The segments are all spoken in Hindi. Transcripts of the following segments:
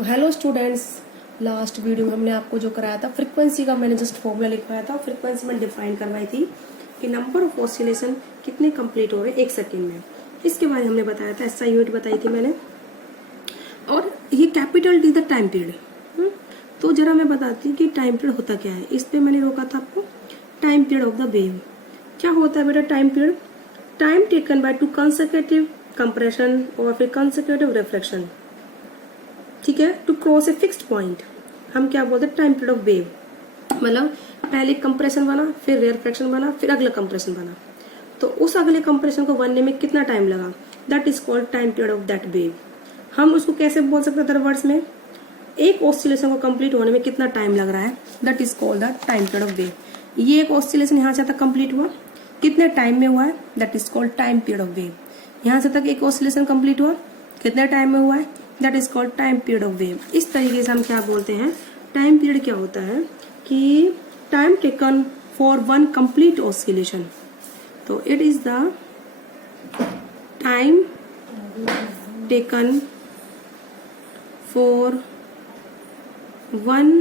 तो हेलो स्टूडेंट्स, लास्ट वीडियो में हमने आपको जो कराया था फ्रीक्वेंसी का, मैंने जस्ट फॉर्मूला लिखवाया था। फ्रीक्वेंसी में डिफाइन करवाई थी कि नंबर ऑफ ऑसिलेशन कितने कंप्लीट हो रहे हैं 1 सेकेंड में। इसके बारे में हमने बताया था, ऐसा यूनिट बताई थी मैंने। और ये capital D the time period. तो जरा मैं बताती हूँ कि टाइम पीरियड होता क्या है। इस पे मैंने रोका था आपको, time period of the wave. क्या होता है बेटा time period? Time taken by two consecutive compression और फिर कंसेक्यूटिव रिफ्लेक्शन, ठीक है, to cross a fixed point. हम क्या बोलते हैं? Time period of wave. मतलब पहले कंप्रेशन बना, फिर रेयरफेक्शन बना, फिर अगला कंप्रेशन बना। तो उस अगले कंप्रेशन को बनने में कितना टाइम लगा, that is called time period of that wave. हम उसको कैसे बोल सकते हैं अदर वर्ड्स में? एक ऑसिलेशन को कंप्लीट होने में कितना टाइम लग रहा है, that is called the time period of wave. ये एक ऑसिलेशन यहाँ से तक कंप्लीट हुआ, कितने टाइम में हुआ है, that is called time period of wave. यहाँ से तक एक ऑसिलेशन कंप्लीट हुआ, कितने टाइम में हुआ है, that is called time period of wave. इस तरीके से हम क्या बोलते हैं, टाइम पीरियड क्या होता है कि time taken for one complete oscillation. तो it is the time taken for one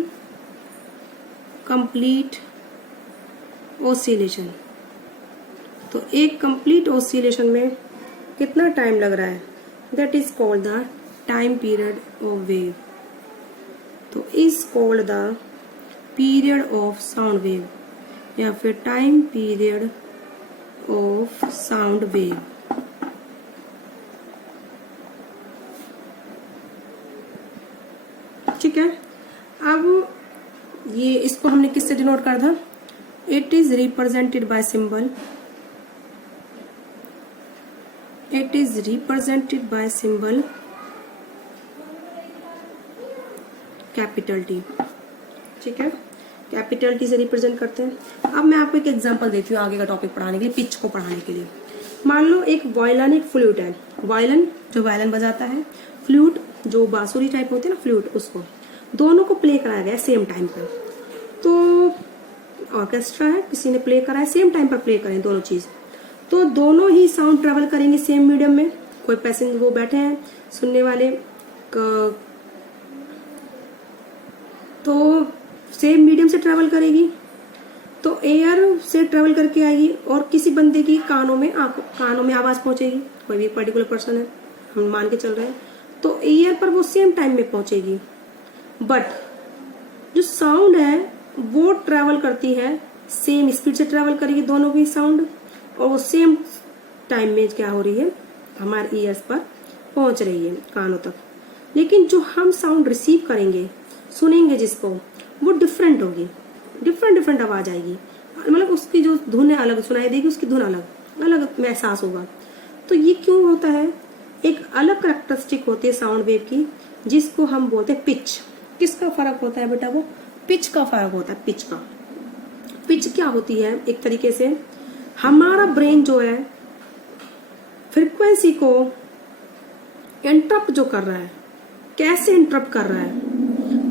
complete oscillation. तो एक कंप्लीट ऑसिलेशन में कितना टाइम लग रहा है, that is called the time period of wave. तो is called the period of sound wave या फिर time period of sound wave. ठीक है, अब ये इसको हमने किससे डिनोट करा था? It is represented by symbol, it is represented by symbol capital T. ठीक है, कैपिटल टी से रिप्रेजेंट करते हैं। अब मैं आपको एक एग्जांपल देती हूँ आगे का टॉपिक पढ़ाने के लिए, पिच को पढ़ाने के लिए। मान लो एक वायलिन एक फ्लूट है। वायलिन जो वायलिन बजाता है, फ्लूट जो बांसुरी टाइप होते हैं ना फ्लूट, उसको दोनों को प्ले कराया गया सेम टाइम पर। तो ऑर्केस्ट्रा है, किसी ने प्ले कराया, सेम टाइम पर प्ले करें दोनों चीज, तो दोनों ही साउंड ट्रेवल करेंगे सेम मीडियम में। कोई पैसेंजर वो बैठे हैं सुनने वाले तो सेम मीडियम से ट्रेवल करेगी, तो एयर से ट्रेवल करके आएगी और किसी बंदे की कानों में आवाज पहुंचेगी। कोई भी पर्टिकुलर पर्सन है, हम मान के चल रहे हैं, तो एयर पर वो सेम टाइम में पहुंचेगी। बट जो साउंड है वो ट्रेवल करती है, सेम स्पीड से ट्रेवल करेगी दोनों की साउंड, और वो सेम टाइम में क्या हो रही है, हमारे ईयर्स पर पहुंच रही है, कानों तक। लेकिन जो हम साउंड रिसीव करेंगे, सुनेंगे जिसको, वो डिफरेंट होगी, डिफरेंट आवाज आएगी। मतलब उसकी जो धुन है अलग सुनाई देगी, उसकी धुन अलग अलग एहसास होगा। तो ये क्यों होता है? एक अलग कैरेक्टरिस्टिक होती है साउंड वेव की, जिसको हम बोलते हैं पिच। किसका फर्क होता है बेटा? वो पिच का फर्क होता है। पिच का, पिच क्या होती है? एक तरीके से हमारा ब्रेन जो है फ्रीक्वेंसी को इंटरप्ट जो कर रहा है, कैसे इंटरप्ट कर रहा है,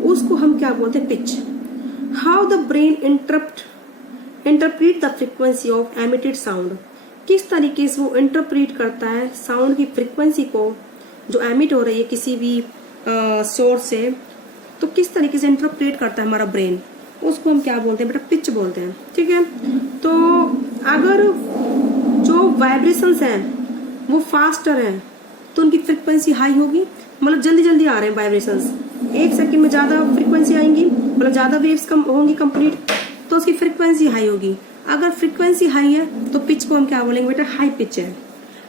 उसको हम क्या बोलते हैं? Pitch. How the brain interpret the frequency of emitted sound. किस तरीके से वो इंटरप्रेट करता है साउंड की फ्रीक्वेंसी को जो एमिट हो रही है किसी भी सोर्स से, तो किस तरीके से इंटरप्रेट करता है हमारा ब्रेन, उसको हम क्या बोलते हैं बेटा? पिच बोलते हैं। ठीक है, तो अगर जो वाइब्रेशंस हैं वो फास्टर हैं तो उनकी फ्रीक्वेंसी हाई होगी, मतलब जल्दी जल्दी आ रहे हैं वाइब्रेशंस, 1 सेकंड में ज्यादा फ्रीक्वेंसी आएंगी, मतलब ज्यादा वेव्स कम होंगी कंप्लीट, तो उसकी फ्रीक्वेंसी हाई होगी। अगर फ्रीक्वेंसी हाई है तो पिच को हम क्या बोलेंगे बेटा? हाई पिच है।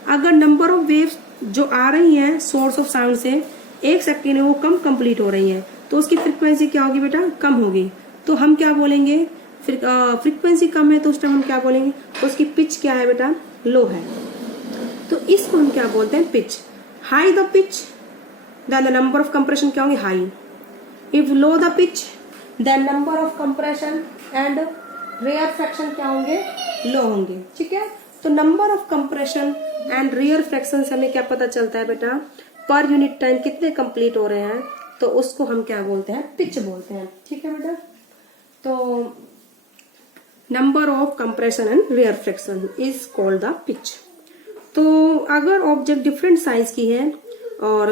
अगर नंबर ऑफ वेव्स जो आ रही हैं सोर्स ऑफ साउंड से 1 सेकंड में वो कम कंप्लीट हो रही है, तो उसकी फ्रीक्वेंसी क्या होगी बेटा? कम होगी। तो हम क्या बोलेंगे? फ्रीक्वेंसी कम है तो उस टाइम हम क्या बोलेंगे? उसकी पिच क्या है बेटा? लो है। तो इसको हम क्या बोलते हैं? Pitch. High the pitch then the number of compression क्या होंगे? High. If low the pitch then number of compression and rarefaction क्या होंगे? लो होंगे। ठीक है, तो number of compression and rarefaction से हमें क्या पता चलता है बेटा? पर यूनिट टाइम कितने कंप्लीट हो रहे हैं, तो उसको हम क्या बोलते हैं? पिच बोलते हैं। ठीक है बेटा, तो number of compression and rarefaction is called the pitch. तो अगर ऑब्जेक्ट डिफरेंट साइज की है और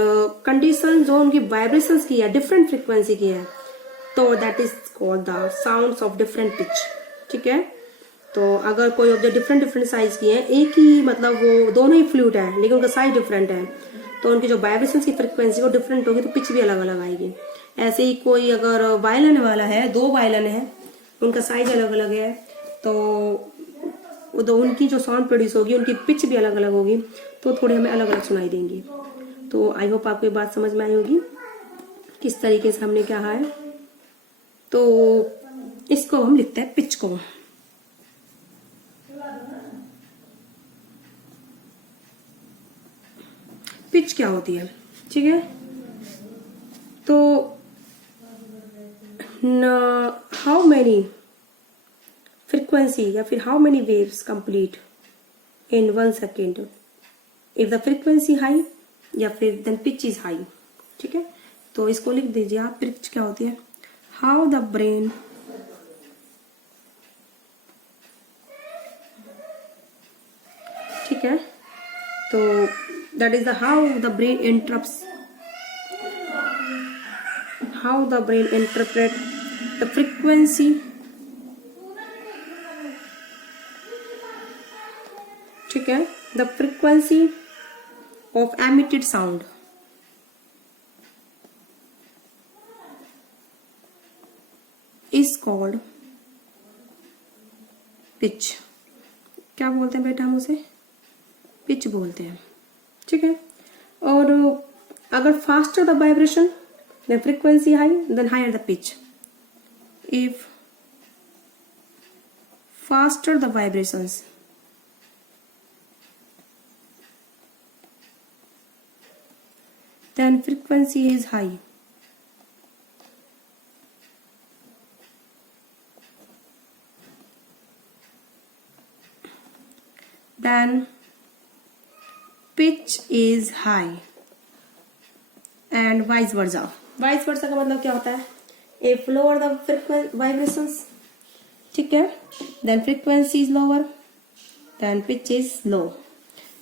कंडीशन जो उनकी वाइब्रेशंस की है डिफरेंट फ्रीक्वेंसी की है, तो that is called the sounds of different pitch. ठीक है, तो अगर कोई ऑब्जेक्ट डिफरेंट डिफरेंट साइज की है, एक ही मतलब वो दोनों ही फ्लूइड है लेकिन उनका साइज डिफरेंट है, तो उनकी जो वाइब्रेशंस की फ्रीक्वेंसी वो डिफरेंट होगी, तो पिच भी अलग अलग आएगी। ऐसे ही कोई अगर वायलिन वाला है, दो वायलिन है, उनका साइज अलग अलग है, तो उनकी जो साउंड प्रोड्यूस होगी उनकी पिच भी अलग अलग होगी, तो थोड़ी हमें अलग अलग सुनाई देंगी। तो आई होप आपको ये बात समझ में आई होगी किस तरीके से हमने क्या है। तो इसको हम लिखते हैं पिच को। पिच क्या होती है, ठीक है, तो हाउ मेनी फ्रीक्वेंसी या फिर how many waves complete in 1 second if the frequency high या फिर देन पिच इज हाई। ठीक है, तो इसको लिख दीजिए आप, पिच क्या होती है, हाउ द ब्रेन ठीक है, तो that is the how the brain interrupts, how the brain interpret the frequency, ठीक है, the frequency of emitted sound is called pitch. क्या बोलते हैं बेटा हम उसे, पिच बोलते हैं। ठीक है, और अगर faster the vibration then frequency high then higher the pitch, if faster the vibrations then frequency is high, then pitch is high and vice versa। vice versa का मतलब क्या होता है, if lower the vibrations, ठीक है, then frequency is lower then pitch is low।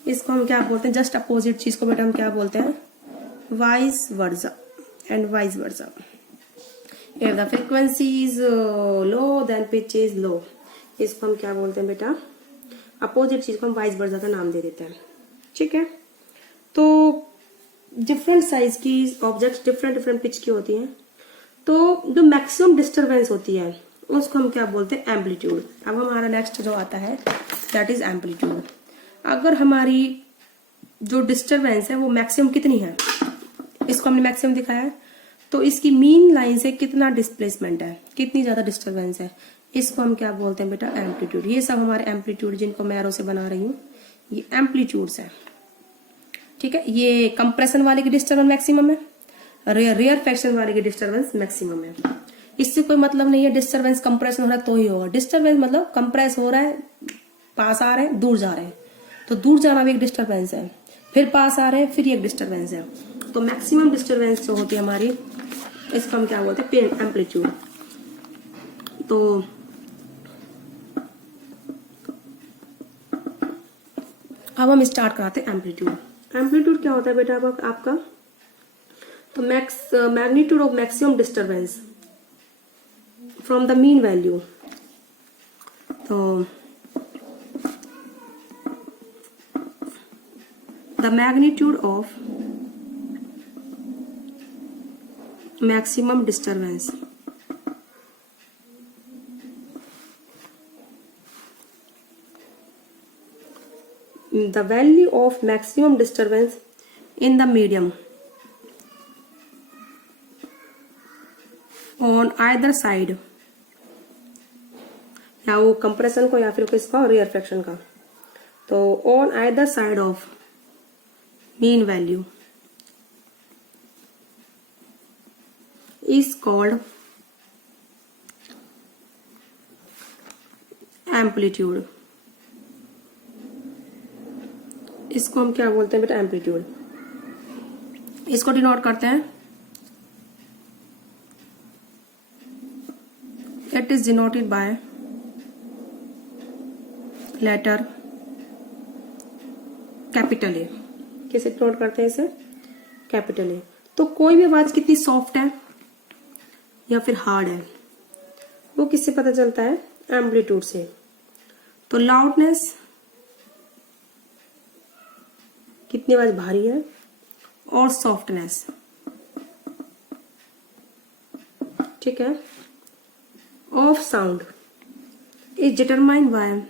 इसको हम क्या बोलते हैं, जस्ट अपोजिट चीज को बेटा हम क्या बोलते हैं, vice versa and vice versa। if the frequency is low then pitch is low। इसको हम क्या बोलते हैं बेटा, अपोजिट चीज को हम वाइस वर्सा का नाम दे देते हैं। ठीक है, तो डिफरेंट साइज की ऑब्जेक्ट्स डिफरेंट डिफरेंट पिच की होती हैं, तो जो मैक्सिमम डिस्टरबेंस होती है उसको हम क्या बोलते हैं, एम्पलीट्यूड। अब हमारा नेक्स्ट जो आता है दैट इज एम्पलीट्यूड। अगर हमारी जो डिस्टरबेंस है वो मैक्सिमम कितनी है, इसको हमने मैक्सिमम दिखाया है, तो इसकी मीन लाइन से कितना डिस्प्लेसमेंट है, कितनी ज्यादा डिस्टरबेंस है, इसको हम क्या बोलते हैं बेटा, एम्पलीट्यूड। ये सब हमारे एम्पलीट्यूड जिनको मैं एरो से बना रही हूँ ये एम्पलीट्यूड्स है। ठीक है, ये कंप्रेशन वाले की डिस्टर्बेंस मैक्सिमम है, रेयर फ्रैक्शन वाले की डिस्टर्बेंस मैक्सिमम है। इससे कोई मतलब नहीं है डिस्टर्बेंस कंप्रेशन हो रहा है तो ही होगा, डिस्टर्बेंस मतलब कंप्रेस हो रहा है, पास आ रहे हैं, दूर जा रहे हैं, तो दूर जाना भी एक डिस्टर्बेंस है, फिर पास आ रहे हैं, फिर एक डिस्टर्बेंस है। तो मैक्सिमम डिस्टर्बेंस जो होती है हमारी, इसको हम क्या बोलते हैं, एम्पलीट्यूड। तो अब हम स्टार्ट कराते हैं एम्पलीट्यूड। एम्पलीट्यूड क्या होता है बेटा अब आपका, तो magnitude of maximum disturbance from the mean value. तो the magnitude of maximum disturbance the value of maximum disturbance in the medium on either side, या वो कंप्रेशन को या फिर किसका रियर फ्रैक्शन का, तो on either side of mean value is called amplitude। इसको हम क्या बोलते हैं बेटा, एम्पलीट्यूड। इसको डिनोट करते हैं, it is denoted by letter capital A. कैसे डिनोट करते हैं इसे, कैपिटल ए। तो कोई भी आवाज कितनी सॉफ्ट है या फिर हार्ड है वो किससे पता चलता है? एम्पलीट्यूड से। तो लाउडनेस, कितनी आवाज भारी है, और सॉफ्टनेस, ठीक है, of sound is determined by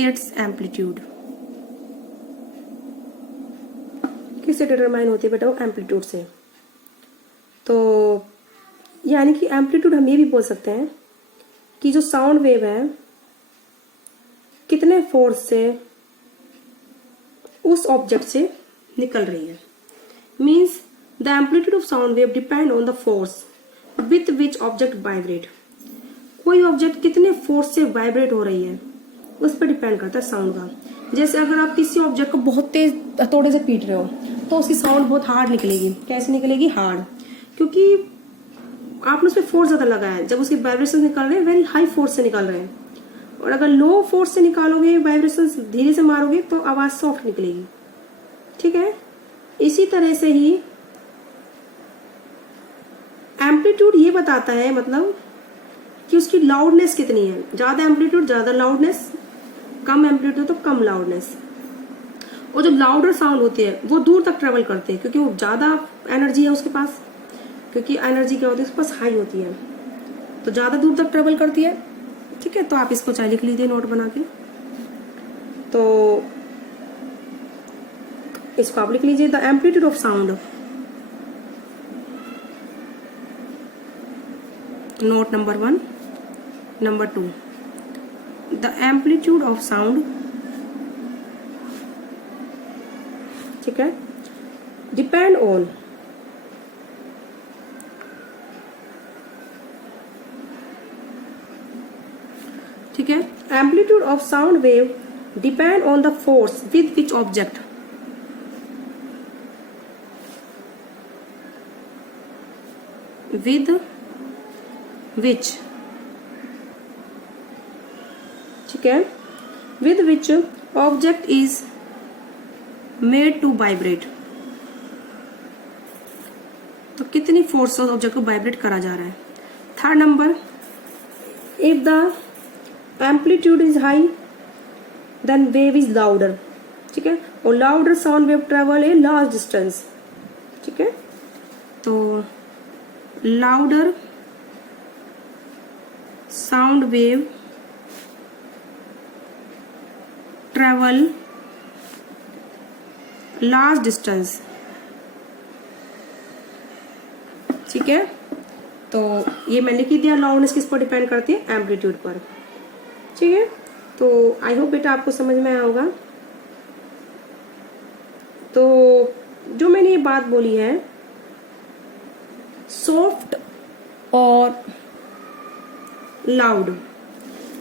it's amplitude. किससे डिटरमाइन होती है बेटा? वो एम्पलीट्यूड से। तो यानी कि एम्पलीट्यूड हम ये भी बोल सकते हैं कि जो साउंड वेव है कितने फोर्स से उस ऑब्जेक्ट से निकल रही है। Means the amplitude of sound wave depend on the force with which object vibrate. कोई ऑब्जेक्ट कितने फोर्स से वाइब्रेट हो रही है उस पर डिपेंड करता है साउंड का। जैसे अगर आप किसी ऑब्जेक्ट को बहुत तेज हथौड़े से पीट रहे हो तो उसकी साउंड बहुत हार्ड निकलेगी। कैसे निकलेगी? हार्ड, क्योंकि आपने उस पर फोर्स ज्यादा लगाया है। जब उसके वाइब्रेशन निकल रहे हैं वेरी हाई फोर्स से निकल रहे हैं, और अगर लो फोर्स से निकालोगे, वाइब्रेशन धीरे से मारोगे तो आवाज सॉफ्ट निकलेगी, ठीक है। इसी तरह से ही एम्पलीट्यूड ये बताता है मतलब कि उसकी लाउडनेस कितनी है। ज्यादा एम्पलीट्यूड ज्यादा लाउडनेस, कम एम्पलीट्यूड तो कम लाउडनेस। और जो लाउडर साउंड होती है वो दूर तक ट्रेवल करते हैं क्योंकि वो ज्यादा एनर्जी है उसके पास, क्योंकि एनर्जी क्या होती है उसके पास? हाई होती है, तो ज्यादा दूर तक ट्रेवल करती है, ठीक है। तो आप इसको चाहे लिख लीजिए नोट बना के। तो इसको आप लिख लीजिए, the amplitude of sound, note number 1, number 2, the amplitude of sound, ठीक है, डिपेंड ऑन ठीक है, amplitude of sound wave depend on the force with which object with which, ठीक है, with which object is made to vibrate। तो कितनी फोर्स से ऑब्जेक्ट को वाइब्रेट करा जा रहा है। Third number, if the amplitude is high then wave is louder, ठीक है, और louder sound wave travel a large distance, ठीक है। तो louder sound wave travel large distance, ठीक है। तो ये मैंने लिख दिया, लाउडनेस किस पर डिपेंड करती है? एम्पलीट्यूड पर, ठीक है। तो आई होप बेटा आपको समझ में आया होगा। तो जो मैंने ये बात बोली है सॉफ्ट और लाउड,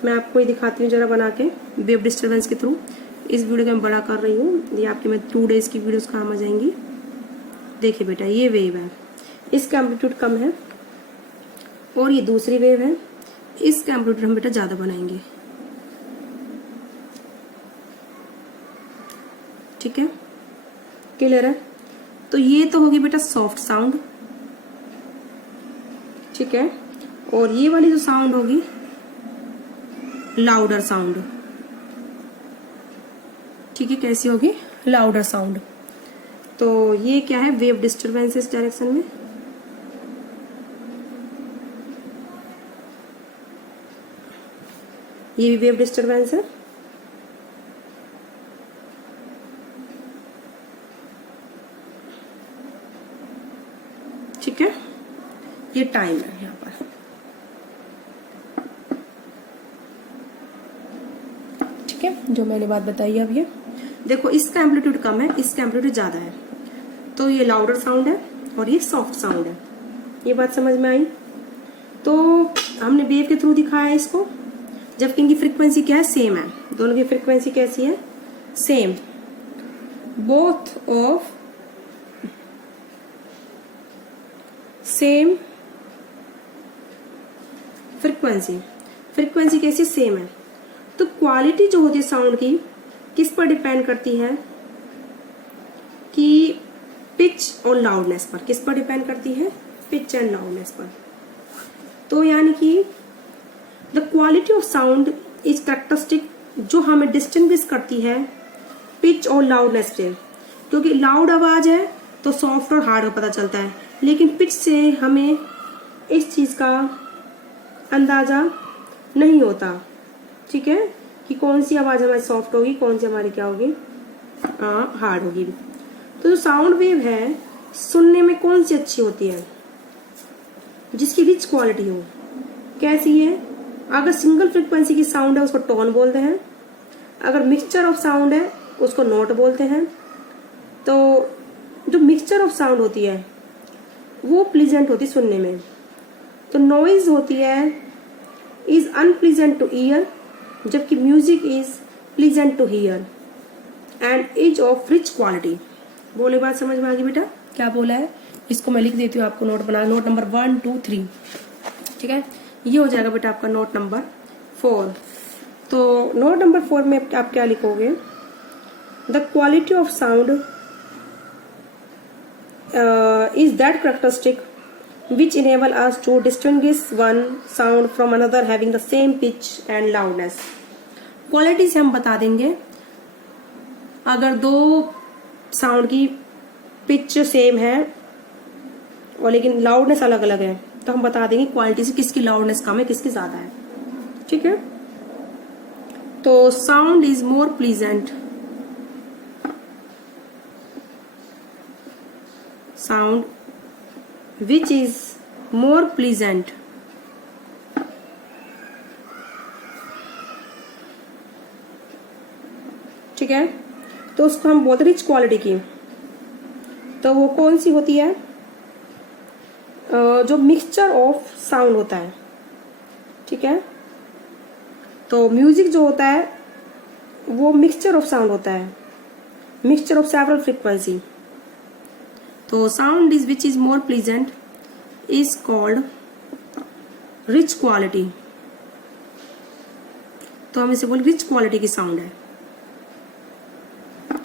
मैं आपको ये दिखाती हूँ जरा बना के वेव डिस्टरबेंस के थ्रू। इस वीडियो को मैं बड़ा कर रही हूँ, ये आपके मैं 2 डेज की वीडियोस काम आ जाएंगी। देखिए बेटा, ये वेव है, इसका एम्पलीट्यूड कम है, और ये दूसरी वेव है, इसका एम्पलीट्यूड हम बेटा ज्यादा बनाएंगे, ठीक है, क्लियर है। तो ये तो होगी बेटा सॉफ्ट साउंड, ठीक है, और ये वाली जो साउंड होगी लाउडर साउंड, ठीक है। कैसी होगी? Louder sound. तो ये क्या है? वेव डिस्टरबेंस इस डायरेक्शन में, ये भी वेव डिस्टरबेंस है, ठीक है। ये टाइम है यहाँ पर, ठीक है, जो मैंने बात बताई अब ये देखो, इसका एम्पलीट्यूड कम है, इसका एम्पलीट्यूड ज्यादा है, तो ये लाउडर साउंड है और ये सॉफ्ट साउंड है। ये बात समझ में आई? तो हमने वेव के थ्रू दिखाया इसको, जबकि इनकी फ्रीक्वेंसी क्या है? सेम है। दोनों की फ्रीक्वेंसी कैसी है? Same. Both of same frequency कैसी सेम है। तो क्वालिटी जो होती है साउंड की किस पर डिपेंड करती है कि पिच और लाउडनेस पर। किस पर डिपेंड करती है? पिच एंड लाउडनेस पर। तो यानी कि the quality of sound is characteristic, जो हमें डिस्टिंग्विश करती है पिच और लाउडनेस से। क्योंकि लाउड आवाज है तो सॉफ्ट और हार्ड पता चलता है, लेकिन पिच से हमें इस चीज का अंदाजा नहीं होता, ठीक है, कि कौन सी आवाज हमारी सॉफ्ट होगी, कौन सी हमारी क्या होगी, हार्ड होगी। तो जो साउंड वेव है सुनने में कौन सी अच्छी होती है? जिसकी रिच क्वालिटी हो। कैसी है? अगर सिंगल फ्रीक्वेंसी की साउंड है उसको टोन बोलते हैं, अगर मिक्सचर ऑफ साउंड है उसको नोट बोलते हैं। तो जो मिक्सचर ऑफ साउंड होती है वो प्लीजेंट होती सुनने में। तो नॉइज होती है इज अनप्लीजेंट टू ईयर, जबकि music is pleasant to hear and is of rich quality. बोले बात समझ में आ गई बेटा? क्या बोला है इसको मैं लिख देती हूँ, आपको नोट बना, नोट नंबर 1, 2, 3, ठीक है। ये हो जाएगा बेटा आपका नोट नंबर 4। तो नोट नंबर 4 में आप क्या लिखोगे? The quality of sound is that characteristic which enable us to distinguish one sound from another having the same pitch and loudness। Quality से हम बता देंगे, अगर दो साउंड की पिच सेम है और लेकिन लाउडनेस अलग अलग है तो हम बता देंगे क्वालिटी से किसकी लाउडनेस कम है, किसकी ज्यादा है, ठीक है। तो sound is more pleasant, sound which is more pleasant ठीक है। तो उसको हम बोलते हैं रिच क्वालिटी की। तो वो कौन सी होती है? जो मिक्सचर ऑफ साउंड होता है, ठीक है। तो म्यूजिक जो होता है वो मिक्सचर ऑफ साउंड होता है, मिक्सचर ऑफ सेवरल फ्रीक्वेंसी। तो sound is which is more pleasant is called rich quality. तो हम इसे बोल रिच क्वालिटी की साउंड है,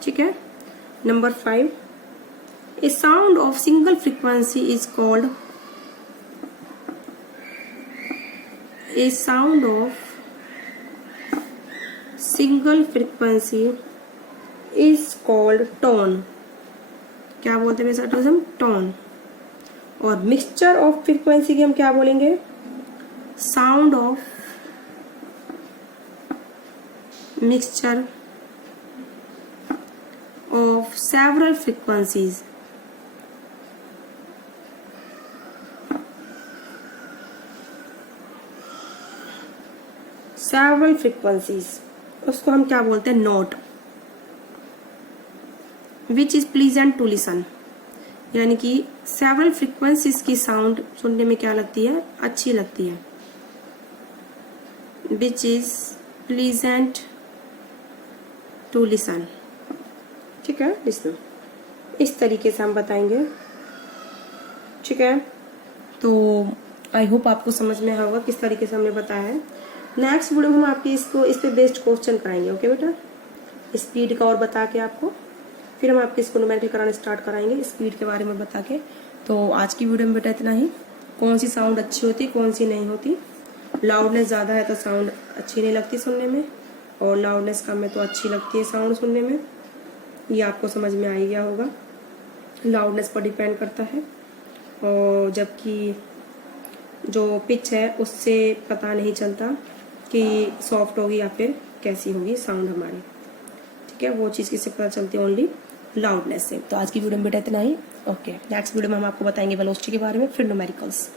ठीक है। Number 5, A sound of single frequency is called, A sound of single frequency is called tone. क्या बोलते हैं बेटा? हम टोन। और मिक्सचर ऑफ फ्रीक्वेंसी की हम क्या बोलेंगे? Sound of mixture of several frequencies. Several frequencies उसको हम क्या बोलते हैं? Note. Which is pleasant to listen, यानी कि सेवरल फ्रीक्वेंसीज की साउंड सुनने में क्या लगती है? अच्छी लगती है। Which is pleasant to listen, ठीक है। लिसन इस तरीके से हम बताएंगे, ठीक है। तो आई होप आपको समझ में आया होगा किस तरीके से हमने बताया है। नेक्स्ट वीडियो में हम आपकी इसको इस पे बेस्ड क्वेश्चन कराएंगे, ओके बेटा। स्पीड का और बता के आपको, फिर हम आपके इसको न्यूमेरिकल कराना स्टार्ट कराएंगे स्पीड के बारे में बता के। तो आज की वीडियो में बेटा इतना ही। कौन सी साउंड अच्छी होती, कौन सी नहीं होती। लाउडनेस ज़्यादा है तो साउंड अच्छी नहीं लगती सुनने में, और लाउडनेस कम है तो अच्छी लगती है साउंड सुनने में। ये आपको समझ में आ ही गया होगा। लाउडनेस पर डिपेंड करता है, और जबकि जो पिच है उससे पता नहीं चलता कि सॉफ्ट होगी या फिर कैसी होगी साउंड हमारी, ठीक है। वो चीज़ किससे पता चलती है? ओनली लाउडनेस से। तो आज की वीडियो में बेटा इतना ही, ओके। नेक्स्ट वीडियो में हम आपको बताएंगे वेलोसिटी के बारे में, फिर न्यूमेरिकल्स।